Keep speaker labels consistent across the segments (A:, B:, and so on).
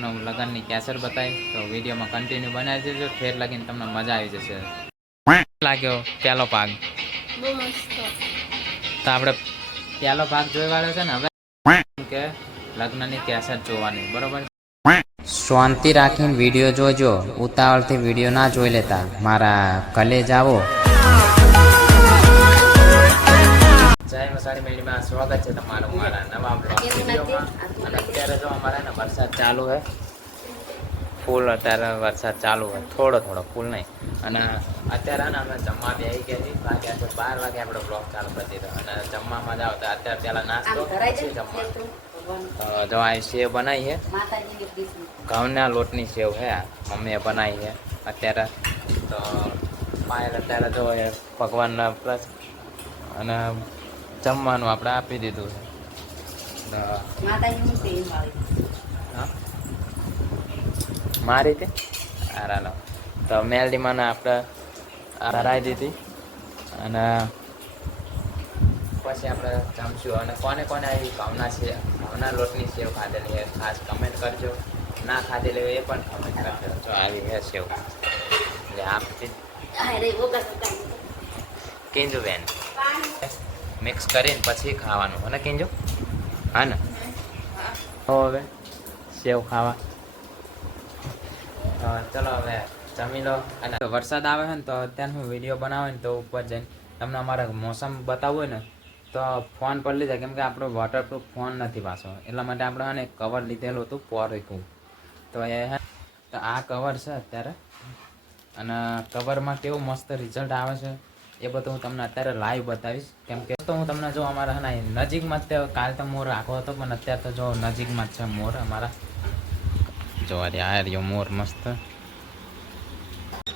A: તમને હું લગ્નની કેસર બતાવીશ તો વિડીયોમાં કન્ટિન્યુ બનાવી દેજો. ઠેર લાગીને તમને મજા આવી જશે. લાગ્યો પહેલો ભાગ. તો આપણે પહેલો ભાગ જોઈ વાળ્યો છે ને હવે કે લગ્નની કેસર જોવાની. બરોબર? શાંતિ રાખીને વીડિયો જોજો. ઉતાવળથી વીડિયો ના જોઈ લેતા. મારા કલેજ આવો. જય મસાણી મેળીમાં સ્વાગત છે તમારું મારા નવા બ્લોગ વિડીયોમાં. અને અત્યારે જો અમારે ને વરસાદ ચાલુ છે. ફૂલ અત્યારે વરસાદ ચાલુ હોય થોડો થોડો ફૂલ નહીં. અને અત્યારે ને અમે જમવા આવી ગયા છીએ. વાગ્યા છે બાર વાગે આપણે બ્લોક ચાલુ કરી દીધો. અને જમવામાં જાવ તો અત્યારે પહેલા નાસ્તો પછી જમવાનું જો આ સેવ બનાવી છે. ઘઉંના લોટની સેવ છે. મમ્મીએ બનાવી છે અત્યારે. તો પાયલ અત્યારે જો ભગવાનના પ્લસ અને જમવાનું આપણે આપી દીધું છે. તો મારી તે? આરાનો તો મેલડીમાં આપણે હરાઈ દીધી. અને પછી આપણે જમશું. અને કોને કોને આવી ભાવના છે? ભાવના લોટની સેવ ખાધેલી છે. ખાસ કમેન્ટ કરજો. ના ખાધેલી હોય એ પણ કમેન્ટ કરજો. જો આવી છે સેવ. એટલે આપતી કિંજુ બેન મિક્સ કરીને પછી ખાવાનું. અને કિંજુ? હા ને હવે સેવ ખાવા તો ચલો હવે જમી લો. અને વરસાદ આવે છે ને તો અત્યારે હું વીડિયો બનાવે ને તો ઉપર જઈને તમને અમારે મોસમ બતાવવું હોય ને તો ફોન પર લીધા કેમ કે આપણો વોટરપ્રૂફ ફોન નથી પાછો. એટલા માટે આપણે હે ને કવર લીધેલું હતું પોરિકું તો એ હે તો આ કવર છે અત્યારે. અને કવરમાં કેવું મસ્ત રિઝલ્ટ આવે છે. એ બધું હું તમને અત્યારે લાઈવ બતાવીશ. કેમ કે તો હું તમને જો અમારા હે નજીકમાં જ કાલ તો મોર રાખો હતો, પણ અત્યારે તો જો નજીકમાં જ છે મોર અમારા. જો આ રહ્યો મોર મસ્ત.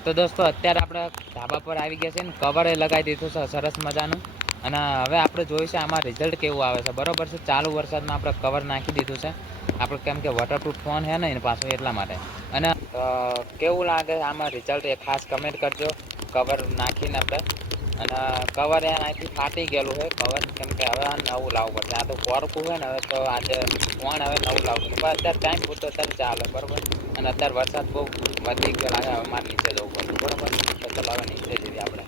A: તો દોસ્તો, અત્યારે આપણે ધાબા પર આવી ગયા છે ને કવર એ લગાવી દીધું છે, સરસ મજાનું. અને હવે આપણે જોઈશું આમાં રિઝલ્ટ કેવું આવે છે. બરોબર છે, ચાલુ વરસાદમાં આપણે કવર નાખી દીધું છે. આપણે કેમ કે વોટરપ્રૂફ ફોન છે ને, એને પાછું એટલા માટે. અને કેવું લાગે આમાં રિઝલ્ટ એ ખાસ કમેન્ટ કરજો. કવર નાખીને આપણે. અને કવર એ અહીંથી ફાટી ગયેલું છે કવર કેમ કે હવે નવું લાવવું પડશે આ તો કોરકું હોય ને હવે તો આજે કોણ હવે નવું લાવવું પડશે અત્યારે ટાઈમ પૂરતો અત્યારે ચાલે બરોબર અને અત્યારે વરસાદ બહુ વધી ગયો લાગે હવે મારે નીચે જવું પડશે બરાબર તો ચાલો હવે નીચે જઈએ આપણે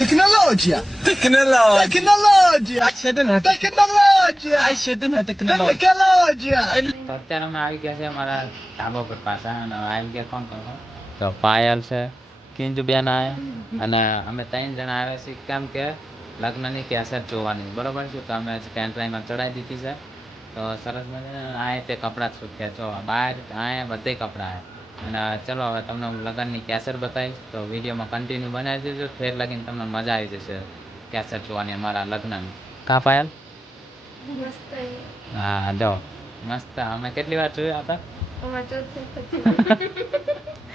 B: Tecnologia!
C: Tecnologia!
B: Tecnologia!
C: Accede na
B: Tecnologia!
C: Accede na tecnologia!
B: Tecnologia!
A: તો અત્યારે અમે આવી ગયા છે અમારા ધાબા પર પાછા આવી ગયા કોણ કોણ? તો પાયલ છે કિંજુ બેન આવ્યા અને અમે ત્રણ જણા આવ્યા છીએ. કેમ કે લગ્નની કેસેટ જોવાની. બરોબર છે? તો અમે ડ્રાઈવમાં ચડાવી દીધી છે. તો સરસ મજાના આ તે કપડાં સૂક્યા જો બહાર આ બધે કપડાં અને ચલો હવે તમને હું લગ્નની કેસેટ બતાવીશ. તો વિડીયોમાં કન્ટિન્યુ બનાવી દેજો. ફેર લગીને તમને મજા આવી જશે કેસેટ જોવાની અમારા લગ્નની. કા પાયલ હા જો. મસ્ત. અમે કેટલી વાર જોયા હતા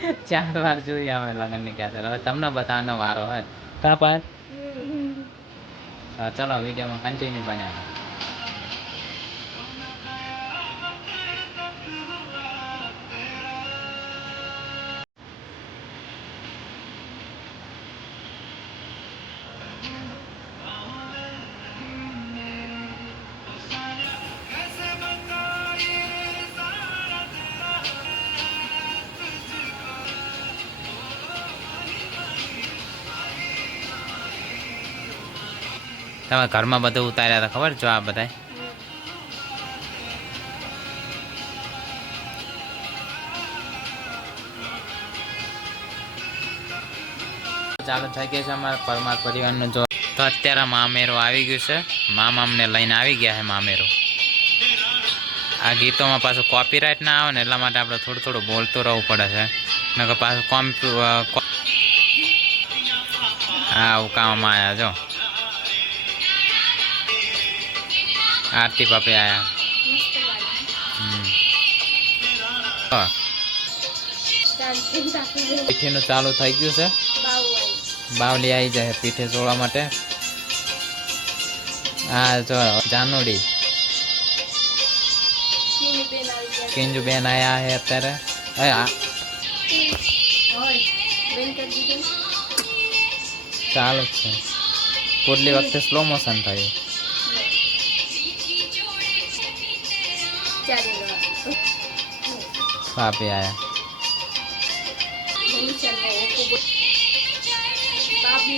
A: ચાર વાર જોઈ અમે લગ્નની કેસેટ હવે તમને બતાવવાનો વારો હોય. કા તો ચલો વિડીયોમાં કન્ટિન્યુ બનાવો. તમે ઘરમાં બધું ઉતાર્યા હતા, ખબર? જો આ બધા ચાલુ, થઈ ગયા છે અમારા પરમાર પરિવારનો જો. તો અત્યારે મામેરો આવી ગયું છે. મામા અમને લઈને આવી ગયા છે મામેરો. આ ગીતોમાં પાછું કોપીરાઇટ ના આવે ને, એટલા માટે આપણે થોડું થોડું બોલતું રહેવું પડે છે. નકર પાછું કોમ્પ્યુ હા કામમાં આવ્યા જો. આરતી પાપે આયા. હા, પીઠીનું ચાલુ થઈ ગયું છે. બાવલી આવી જાય પીઠે ચોળવા માટે. હા જો જાનુડી. કિંજુ બેન આયા છે અત્યારે. આ. ચાલુ છે. પૂરલી વખતે સ્લો મોશન થયું.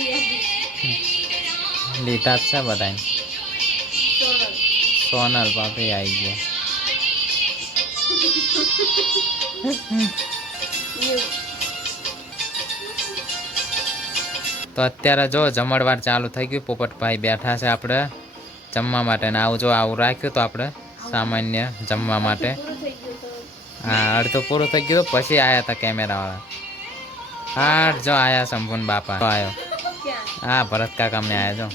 D: રહેતી.
A: લીધા જ છે બધાને
D: સોનલ.
A: બાપે આવી ગયા તો અત્યારે જો જમણવાર ચાલુ થઈ ગયું પોપટભાઈ બેઠા છે આપણે જમવા માટે ને આવું જો આવું રાખ્યું તો આપણે સામાન્ય જમવા માટે. હા, અડધું પૂરું થઈ ગયું, પછી આવ્યા હતા કેમેરાવાળા. હા, જો આયા શંભુન બાપા.
D: આવ્યો
A: હા, ભરત કાકા આવ્યા જો.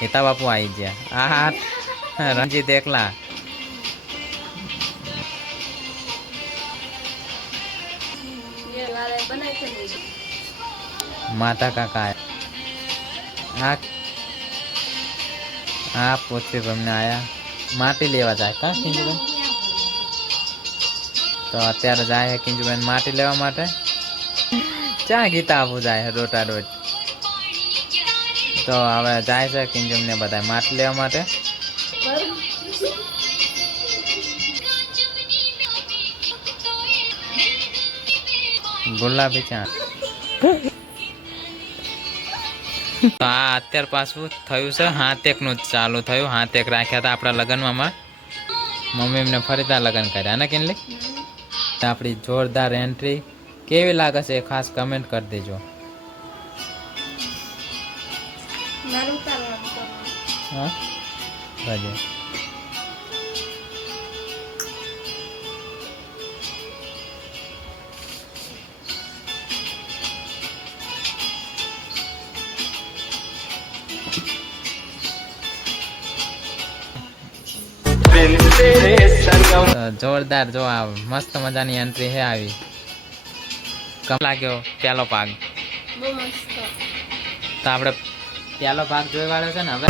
A: હિતા બાપુ આવી ગયા. આ હા, રણજીત એકલા. માતા કાકા હા. હા પોતે તમને આયા. માટી લેવા જાય કા કિંજુબેન તો અત્યારે જાય છે કિંજુબેન માટી લેવા માટે. ચા ગીતા આપવું જાય છે રોટા રોજ તો હવે જાય છે કિંજુમ ને બધા માટી લેવા માટે. ગુલાબી ચા. તો આ અત્યારે પાછું થયું છે. હાથેકનું ચાલુ થયું. હાથેક રાખ્યા હતા આપણા લગ્નમાં. મમ્મી એમને ફરીતા લગ્ન કર્યા. ને કેટલી તો આપણી જોરદાર એન્ટ્રી કેવી લાગે છે એ ખાસ કમેન્ટ કરી દેજો. હા? જોરદાર જો આ મસ્ત મજાની એન્ટ્રી છે આવી. કમ લાગ્યો પહેલો ભાગ તો આપણે પહેલો ભાગ જોઈ વાળો છે ને હવે?